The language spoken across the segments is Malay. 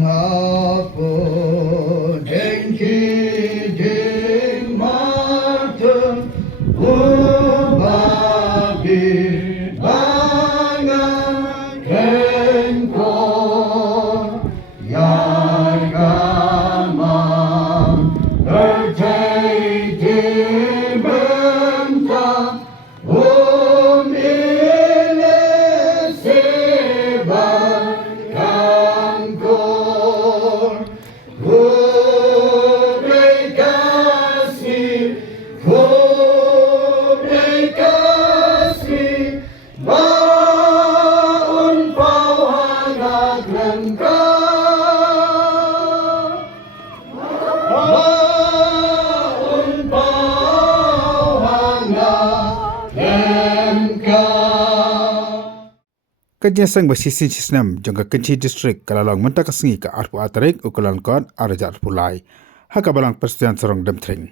hapon jingkit jing marten ubabit bangan kenkor yai kamam berjai di bentang umile sebar kangkor ku beri kasih baun pau hangat lengkap baun pau hangat lengkap. Kerja sang bersisi sistem jangka kenci distrik kalalong mentak kesengi ke arpu atarik ukulan kon arajat pulai. Haka balang persetujuan serong demtring.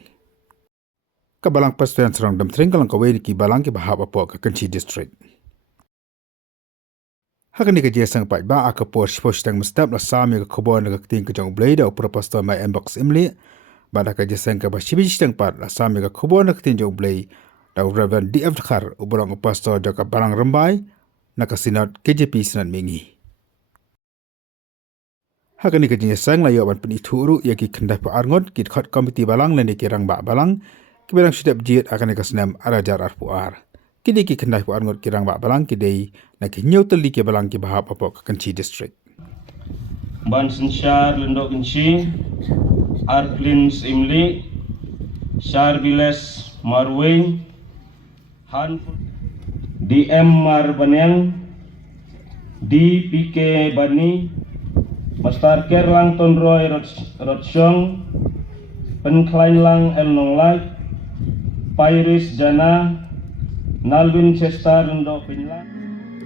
Kabalang persetujuan serong demtring kalang kawai ki balang ki bahap apa ke kenci distrik. Haka ni kerja sang pai ba aka por shposh tang mestap la sami ke kebon ke ting ke jong blade au proposto mai inbox imli. Bada kerja sang ke bashibi tang pat la sami ke kebon ke ting jong blade da Reverend Dkhar ubulang pastor jaka balang rembai na kasinat KJP senat mingi. Haka ni kerja sang la yawan penituru ya ki kendah pa arngot ki khot komiti balang leni ki rang ba balang ki barang sidap jiat akan kasenam arajar arpuar. Kini ki kendah pa arngot ki rang ba balang ki dei na ki nyautel ki balang ki bahap apa ke kenci distrik. Ban sensyar lendok kenci Arklins Imli Syar Biles Marway Han DM Marbanel DPK Bani Mastar Kerlang Tonroy Rotsyong Penklein Lang El Nonglai Pairis Jana Nalwin Chester Lendok Pinlang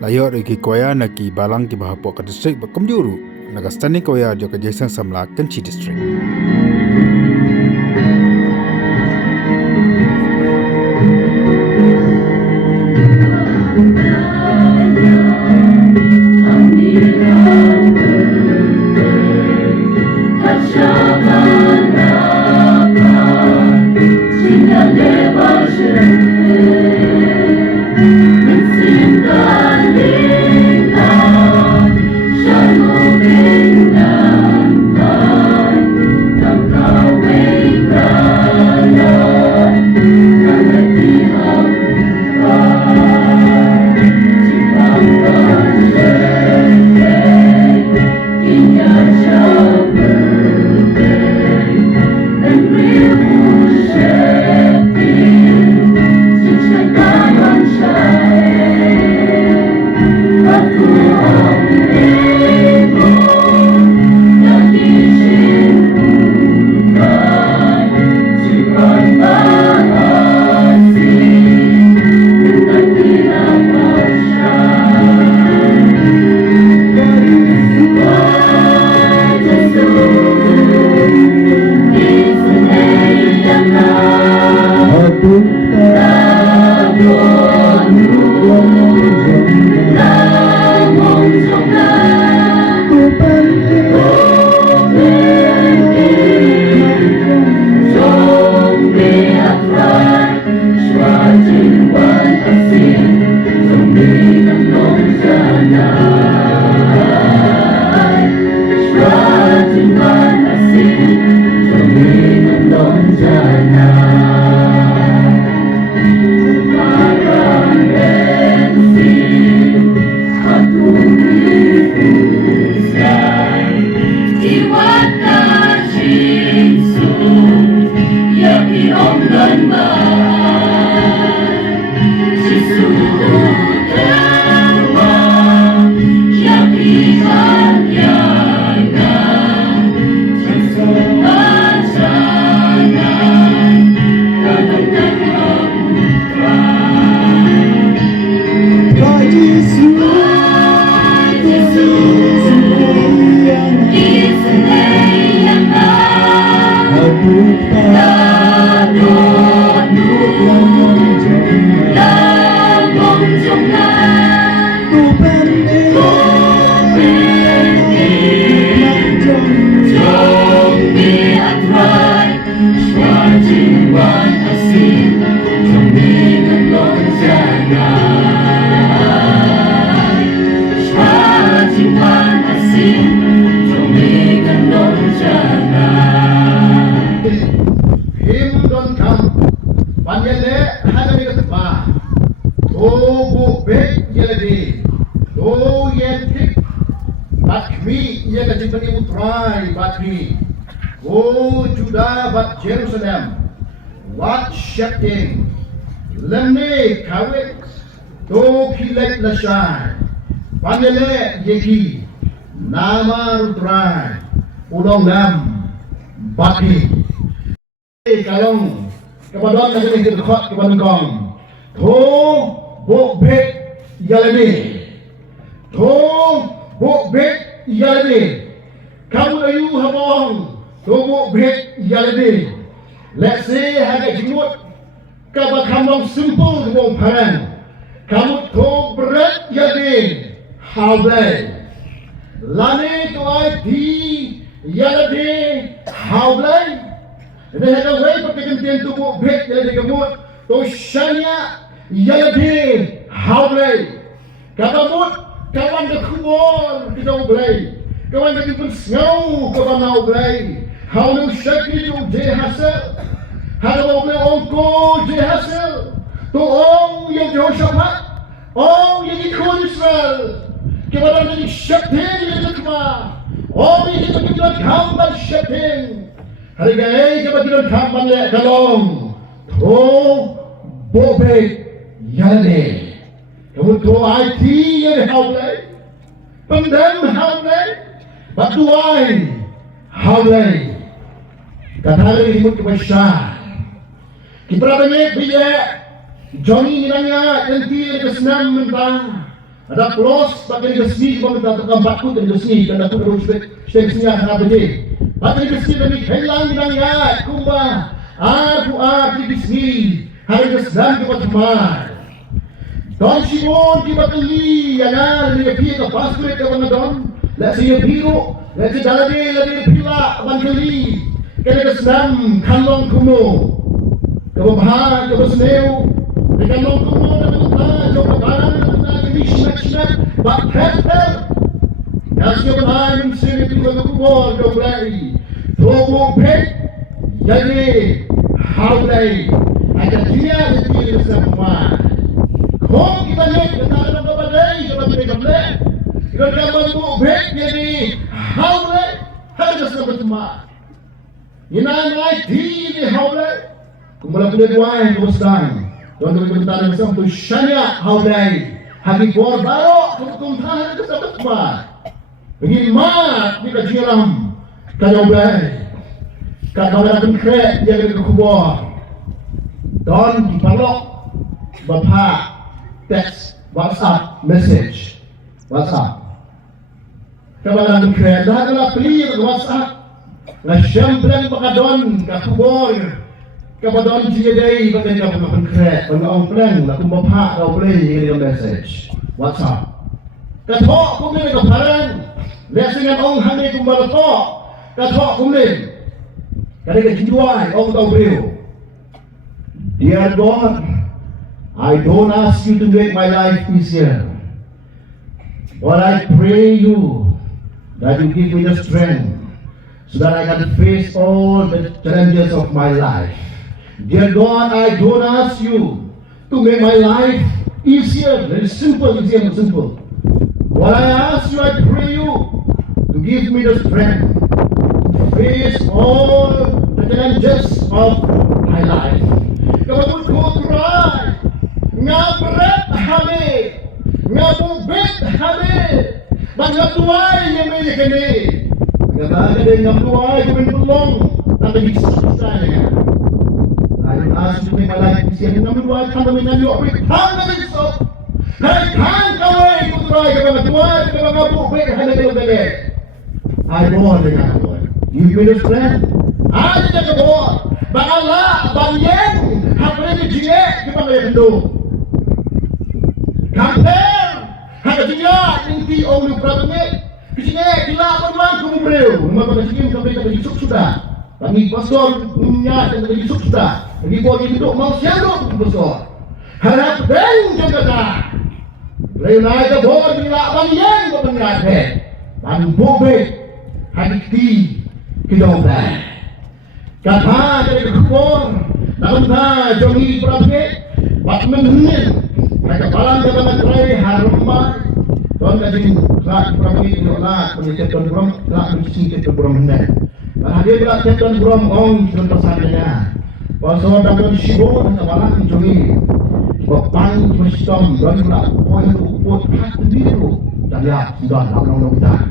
Layor iki koya na ki balang ki bahap ke distrik berkemjuru nagastani koya jo ke jesang samla kenci distrik. Duai Batni, Go Judah Bat Jerusalem, Wat Shepting, Lemne Kawit, To Kilet Lashai, Panele Yeki, Nama Rutrai, Ulong Lam, Batni, Kalong, Kabadon Naging Dkhar Kabangong, To Bo Bet Yalani, To Bo Bet Yalani, Kamu Ayu Habong, To Bo Bet Yalani. Let's say Haga Jingkit, Kabakamong simple Wong Paran, Kamu To Bret Yalani, U Blei, Lani To IT Yalani, U Blei. They had a way for taking them to go back there. They go to Shania Yaladi, U Blei. Kabamut, Kawan the Kubor, the U Blei. Kawan the people snow, Kawan U Blei. How no Shaki to J Hassel. How no Uncle J Hassel. To all your Joshua, all your Israel. Kawan the Shepin, all the people come by Shepin. Hari gay kita tidak kampan le kalong, to bobe yale, kamu to IT ye U Blei, pendem U Blei, batuai U Blei, kathari imut kebesar, kita banyak biaya, Johnny nanya nanti kesenam mentah, ada plus pakai resmi kita minta tempat pun dan resmi dan aku terus seksnya apa je. Pati bisi demi kailang nangya kumba aku bisi hari kesdan ke patmar don simon ki batli yana ni pi ka pastre ke banadon la si piro la si dalade la ni pila bangli ke kesdan kallong kuno ke bahar ke basneu ke kallong kuno na coba kanan na ni shnak bret Kasih kebenaran sini itu kubur U Blei, Tobo bret jadi U Blei, ada dia di semua. Kau kita lihat kita ada kepadai kita tidak boleh. Kita dapat Tobo bret jadi U Blei, harus semua. Ini naik di U Blei, kemudian boleh dua yang teruskan. Tuan kita bersama tu Shania U Blei, hagi bor baru hukum tahan itu semua. Begini mat di kajiram kaya U Blei kat konkret yang ada kubur don di palok bapa teks WhatsApp message WhatsApp kabaran konkret dah kalau clear WhatsApp ngasyamplan pakadon ka kubur kabadon jidai bagai ka konkret pang plan la kumbapa U Blei yang message WhatsApp kathok kumni ka paran Lesingan ong hani kumbalato, kathok kumni. Kadang kejuai ong tau beliau. Dear God, I don't ask you to make my life easier, but I pray you that you give me the strength so that I can face all the challenges of my life. Dear God, I don't ask you to make my life easier. Very simple, easier and simple. What I ask you, I pray you to give me the strength to face all the challenges of my life. Kamu ko try, ngabret hame, ngabubet hame, bagatuay yang may kene. Ngabagay din ngabtuay kung tulong, tapi saya. I don't ask you to make my life easier. Number one, come and you are so. Hai kan kawai ko try ka bagatuay ka ngabubet hame dele. I know dengan Tuhan. You give me the strength. I need the Lord. But Allah, banyak hapre ni dia kita boleh hendu. Kampel, hanya dia inti orang lu prabenye. Kisah kita perluan kumbreu. Maka kisah kita boleh besok sudah. Kami pastor punya dan besok sudah. Bagi boleh hidup mau siapa besok. Harap dan jaga. Lepas itu boleh bila banyak berpengaruh. Dan bobe hadikti kita U Blei. Kata dari kubur, namun dah jongi berapa? Bat menengin. Mereka balang kita nak try harumah, Don kajing kelak perami kelak penyakit don buram kelak mencingkit don buram hendak. Hadir kelak tiap don buram ong dalam pasannya. Pasal dalam sibuk dan malam jongi. Bapang mestom don kelak poin ukut hak biru dan ya sudah lalu dah.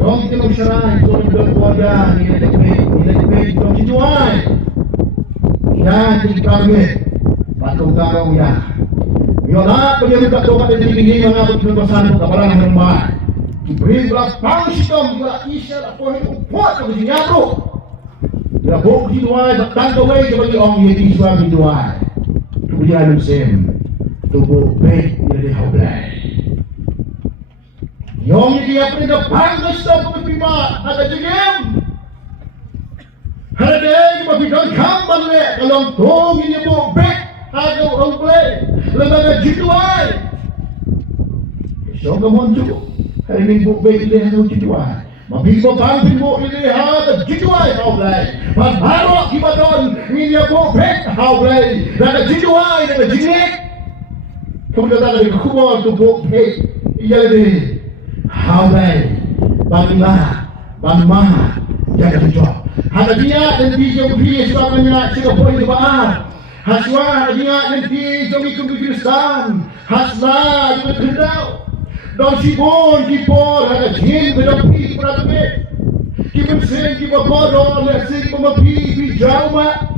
Don kita masyarakat don don keluarga ni lebih don jual. Ya jadi kami patung karong ya. Yola penyebab tokat dari tinggi mengabut kebebasan kebaran hormat. Diberi belas pangsitom belas isya apa yang upot ke sini bro. Ya bok di dua datang ke way bagi orang yang di suami dua. Tu dia musim. Tu bok beit dia U Blei. Yang dia pergi pangsitom ke pipa ada jengem. Ada yang bagi Dkhar balik kalau tong ini bok beit ada U Blei. Lembaga jituai. So kamu tu hari ni buk beit dia tu jituai. Mabiko bang buk ini ada jituai U Blei. Pas baru kibaton ni dia buk beit U Blei. Ada jituai ada jingkit. Kemudian ada kubur tu buk beit. Ia lebih U Blei. Banglah, bangmah jaga tujuh. Ada dia dan dia yang sebabnya Singapura itu bahan. Haswa dia nanti jom ikut Pakistan. Hasla juga kendau. Dan sibon kipor ada jin berdapi berdapi. Kipun sen kipor bodoh lesi pemapi bijau mak.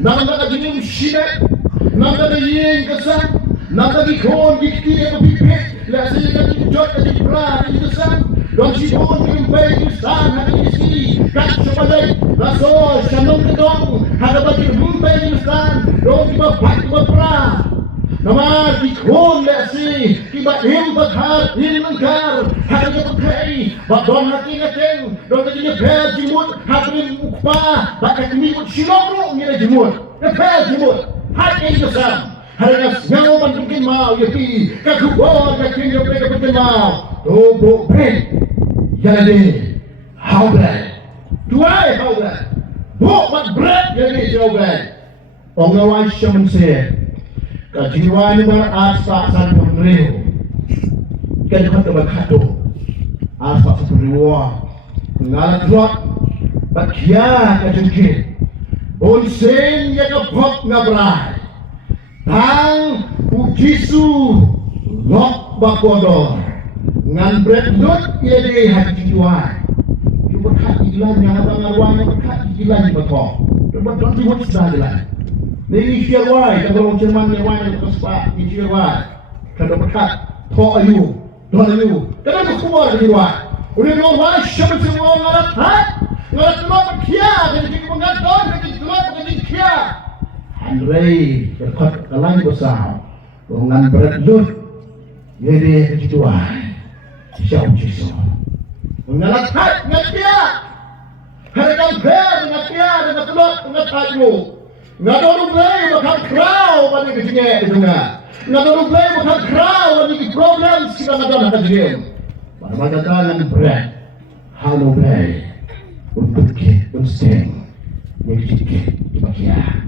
Nanda jin sinet. Nanda yin kesan. Nanda dikon dikti apa pipet. Lesi jin jot jin pra jin kesan. Dan sibon kipun Pakistan ada di sini. Kat sebalai. Rasul shanong kedong. Ada bagi Pakistan. Dong kiba bak kiba pra. Nama dikon lesi kiba Dkhar Dkhar harga pakai bak don hati ngateng don kajnya per jimut habrin ukpa bak kami ut silong ni jimut per jimut hati kesam harga nyawa bantukin mau yapi kakubor kakin yo mereka bantukin mau to bok beit jadi U Blei tuai U Blei bok mat bret jadi U Blei Pengawal syamsir kajiwan bar aspak san penreo kan kata berkado aspak sepuluh ngalat drop bakhia ka jingkit onsen ya ka bok ngabrai tang ujisu lok bakodor ngan bret lut ya de hati tuan cuba hati lan yang abang arwahnya berhati lan betok cuba don timut sadalan Ini siawai, kalau orang Jerman yang wai yang kesepak, ini siawai. Kalau berkat, toh ayu, kenapa keluar dari wai? Udah ngomong siapa semua ngalat keluar bakhia, jadi kita mengatur, jadi keluar jadi bakhia. Andrei berkat kalai besar, dengan berat lut, jadi itu wai. Siapa jiso? Ngalat ngatia, harakan ber ngatia dengan keluar ngatat you. Nggak ada U Blei bakal kerau pada kejengek itu nggak. Nggak ada U Blei bakal kerau pada problem kita nggak ada kejengek. Pada mata tangan bret, U Blei untuk sing, jingkit bakhia.